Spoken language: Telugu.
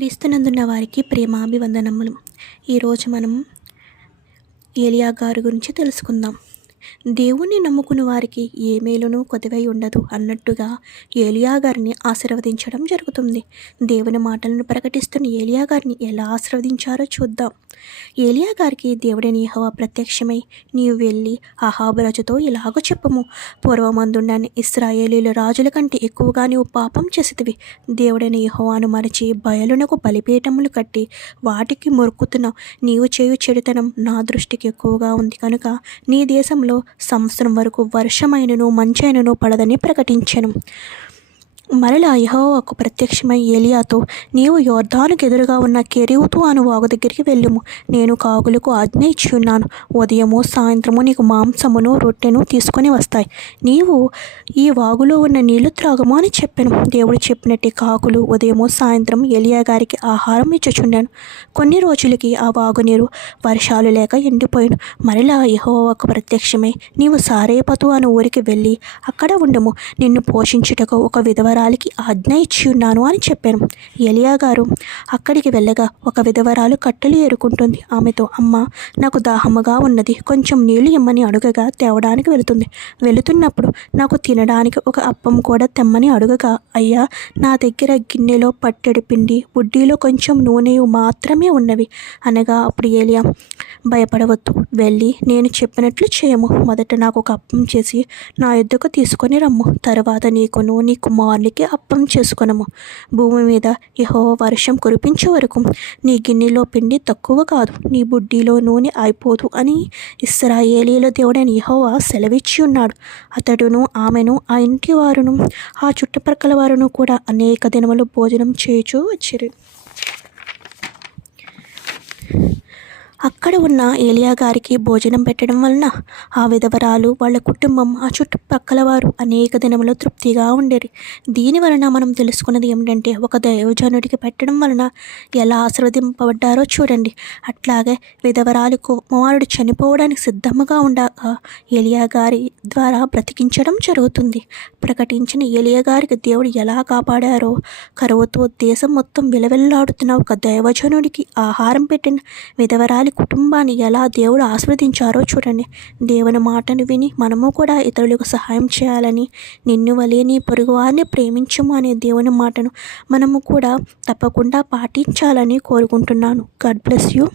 క్రీస్తునందున్న వారికి ప్రేమాభివందనములు. ఈరోజు మనం ఏలియా గారి గురించి తెలుసుకుందాం. దేవుణ్ణి నమ్ముకున్న వారికి ఏ మేలును కొదవై ఉండదు అన్నట్టుగా ఏలియా గారిని ఆశీర్వదించడం జరుగుతుంది. దేవుని మాటలను ప్రకటిస్తున్న ఏలియా గారిని ఎలా ఆశీర్వదించారో చూద్దాం. ఏలియా గారికి దేవుడైన యెహోవా ప్రత్యక్షమై, నీవు వెళ్ళి అహాబు రాజుతో ఇలాగ చెప్పుము, పూర్వమందున్న ఇశ్రాయేలీల రాజుల కంటే ఎక్కువగా నీవు పాపం చేసితివి. దేవుడైన యెహోవాను మరచి బయలునకు బలిపీఠములు కట్టి వాటికి మొక్కుతున్నావు. నీవు చేయు చెడుతనం నా దృష్టికి ఎక్కువగా ఉంది కనుక నీ దేశంలో సంవత్సరం వరకు వర్షమైనను మంచైనను పడదని ప్రకటించెను. మరలా యెహోవాకు ప్రత్యక్షమై ఏలియాతో, నీవు యొర్దానుకు ఎదురుగా ఉన్న కెరీతు అను వాగు దగ్గరికి వెళ్ళుము. నేను కాకులకు ఆజ్ఞ ఇచ్చి ఉన్నాను. ఉదయము సాయంత్రము నీకు మాంసమును రొట్టెను తీసుకొని వస్తాయి. నీవు ఈ వాగులో ఉన్న నీళ్లు త్రాగము అని చెప్పాను. దేవుడు చెప్పినట్టే కాకులు ఉదయము సాయంత్రం ఏలియా గారికి ఆహారం ఇచ్చుచుండాను. కొన్ని రోజులకి ఆ వాగు నీరు వర్షాలు లేక ఎండిపోయాను. మరలా యెహోవాకు ప్రత్యక్షమై, నీవు సారేపతు అను ఊరికి వెళ్ళి అక్కడ ఉండము. నిన్ను పోషించుటకు ఒక విధవరాలికి ఆజ్ఞ ఇచ్చి ఉన్నాను అని చెప్పాను. ఏలియా గారు అక్కడికి వెళ్ళగా ఒక విధవరాలు కట్టెలు ఏరుకుంటుంది. ఆమెతో, అమ్మ, నాకు దాహముగా ఉన్నది, కొంచెం నీళ్లు ఇమ్మని అడుగగా తేవడానికి వెళుతున్నప్పుడు నాకు తినడానికి ఒక అప్పం కూడా తెమ్మని అడుగగా, అయ్యా, నా దగ్గర గిన్నెలో పట్టెడు పిండి, బుడ్డీలో కొంచెం నూనె మాత్రమే ఉన్నవి అనగా, అప్పుడు ఏలియా, భయపడవద్దు, వెళ్ళి నేను చెప్పినట్లు చేయము. మొదట నాకు ఒక అప్పం చేసి నా యొద్దకు తీసుకొని రమ్ము. తర్వాత నీకును నీ కుమారునికి అప్పం చేసుకొనము. భూమి మీద యెహోవా వర్షం కురిపించే వరకు నీ గిన్నెలో పిండి తక్కువ కాదు, నీ బుడ్డిలో నూనె అయిపోదు అని ఇశ్రాయేలీయుల దేవుడైన యెహోవా సెలవిచ్చి ఉన్నాడు. అతడును ఆమెను ఆ ఇంటి వారును ఆ చుట్టుప్రక్కల వారును కూడా అనేక దినములు భోజనం చేయుచూ వచ్చిరి. అక్కడ ఉన్న ఏలియా గారికి భోజనం పెట్టడం వలన ఆ విధవరాలు, వాళ్ళ కుటుంబం, ఆ చుట్టుపక్కల వారు అనేక దినములు తృప్తిగా ఉండేది. దీని వలన మనం తెలుసుకున్నది ఏమిటంటే, ఒక దైవజనుడికి పెట్టడం వలన ఎలా ఆశీర్వదింపబడ్డారో చూడండి. అట్లాగే విధవరాలు కుమారుడు చనిపోవడానికి సిద్ధముగా ఉండగా ఏలియా గారి ద్వారా బ్రతికించడం జరుగుతుంది. ప్రకటించిన ఏలియా గారికి దేవుడు ఎలా కాపాడారో, కరువుతో దేశం మొత్తం విలవిల్లాడుతున్న ఒక దైవజనుడికి ఆహారం పెట్టిన విధవరాలి కుటుంబాన్ని ఎలా దేవుడు ఆశీర్వదించారో చూడండి. దేవుని మాటను విని మనము కూడా ఇతరులకు సహాయం చేయాలని, నిన్ను వలె నీ పొరుగు వారిని ప్రేమించము అనే దేవుని మాటను మనము కూడా తప్పకుండా పాటించాలని కోరుకుంటున్నాను. God bless you.